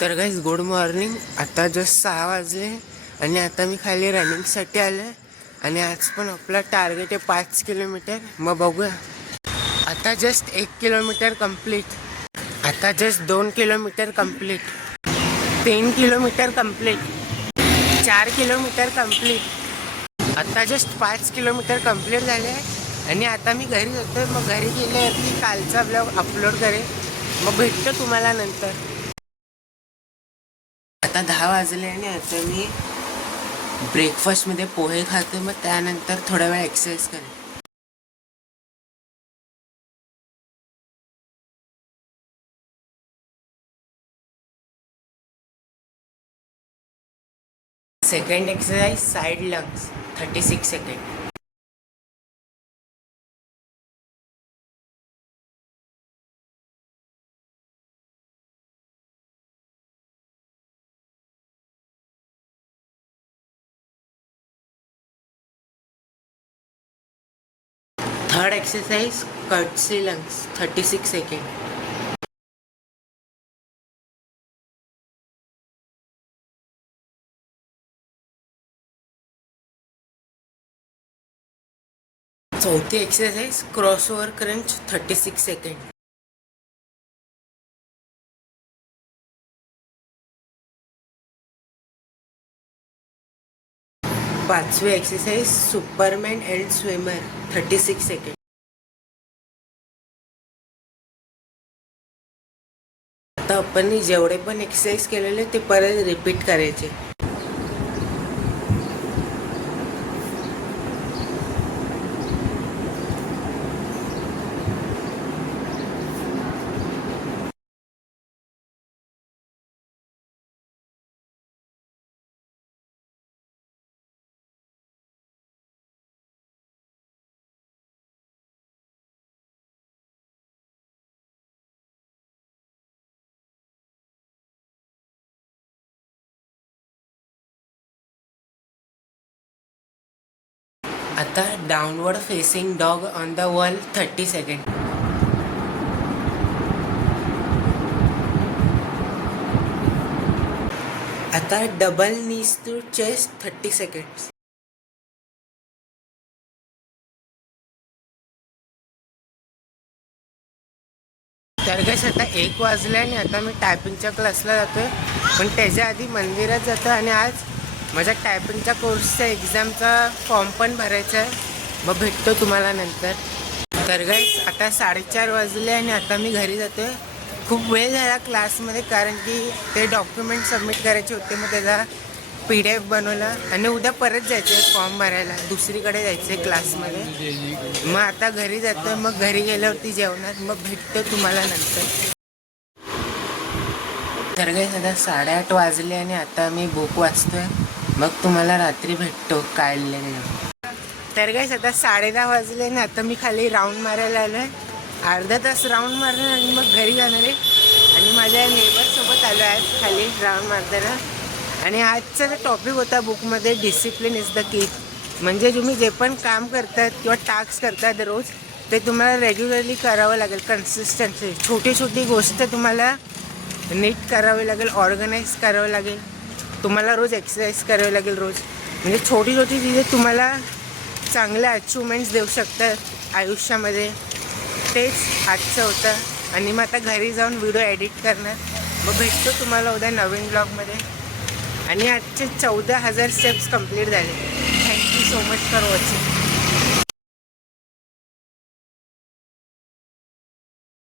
तर गाईस good morning. आता just 6 वाजले आणि आता मी खाली रनिंगसाठी आलो आहे. आणि आज पण आपला टार्गेट आहे 5 किलोमीटर. मग बघूया. आता जस्ट 1 किलोमीटर कंप्लीट. आता just 2 kilometre complete. 3 kilometre complete. 4 kilometre complete. आता जस्ट 5 किलोमीटर कंप्लीट झाले आहे आणि आता मी घरी जातो. मग घरी गेल्यावरती कालचा ब्लॉग अपलोड करेन. मग भेटतो तुम्हाला नंतर. आता 10 वाजले आणि आता मी ब्रेकफास्टमध्ये पोहे खातो. मग त्यानंतर थोडा वेळ एक्सरसाइज करेन. Second exercise side lungs 36 second. Third exercise courtesy lungs 36 second. चौथी एक्सरसाइज क्रॉसओव्हर क्रंच 36 सेकंड. पाचवी exercise Superman end swimmer 36 second. आता आपण जेवढे पण एक्सरसाइज केलेले ते परत रिपीट करायचे. आता downward facing dog on the wall 30 second. आता double knees to chest 30 seconds. तर गाइस आता 1 वाजले आणि आता मी टायपिंगच्या क्लासला जातोय. पण त्याच्या आधी मंदिरात जातो आणि आज माझ्या टायपिंगच्या कोर्सच्या एक्झामचा फॉर्म पण भरायचा आहे. मग भेटतो तुम्हाला नंतर. तर गाइस आता 4:30 वाजले आणि आता मी घरी जातोय. खूप वेळ झाला क्लासमध्ये कारण की ते डॉक्युमेंट सबमिट करायचे होते. मग त्याचा PDF बनवला आणि उद्या परत जायचं आहे फॉर्म भरायला. दुसरीकडे जायचं आहे क्लासमध्ये. मग आता घरी जातोय. मग घरी गेल्यावरती जेवणार. मग भेटतो तुम्हाला नंतर. तर गाइस आता 8:30 वाजले आणि आता मी बुक वाचतोय. मग तुम्हाला रात्री भेटतो काढलेलं. तर गाइस आता 10:30 वाजले आणि आता मी खाली राऊंड मारायला आलो आहे. अर्धा तास राऊंड मारणार आणि मग घरी जाणार आहे. आणि माझ्या नेबरसोबत आलो आहे खाली राऊंड मारताना. आणि आजचा टॉपिक होता बुकमध्ये डिसिप्लिन इज द की. म्हणजे तुम्ही जे पण काम करतात किंवा टास्क करतात रोज ते तुम्हाला रेग्युलरली करावं लागेल. कन्सिस्टन्सी छोटी छोटी गोष्ट तुम्हाला नीट करावी लागेल. ऑर्गनाईज करावं लागेल. तुम्हाला रोज एक्सरसाइज करावी लागेल रोज. म्हणजे छोटी छोटी चीजे तुम्हाला चांगल्या अचिव्हमेंट्स देऊ शकतात आयुष्यामध्ये. तेच आजचं होतं. आणि मग आता घरी जाऊन व्हिडिओ एडिट करणार. मग भेटतो तुम्हाला उद्या नवीन ब्लॉगमध्ये. आणि आजचे 14,000 स्टेप्स कंप्लीट झाले. Thank you so much for watching.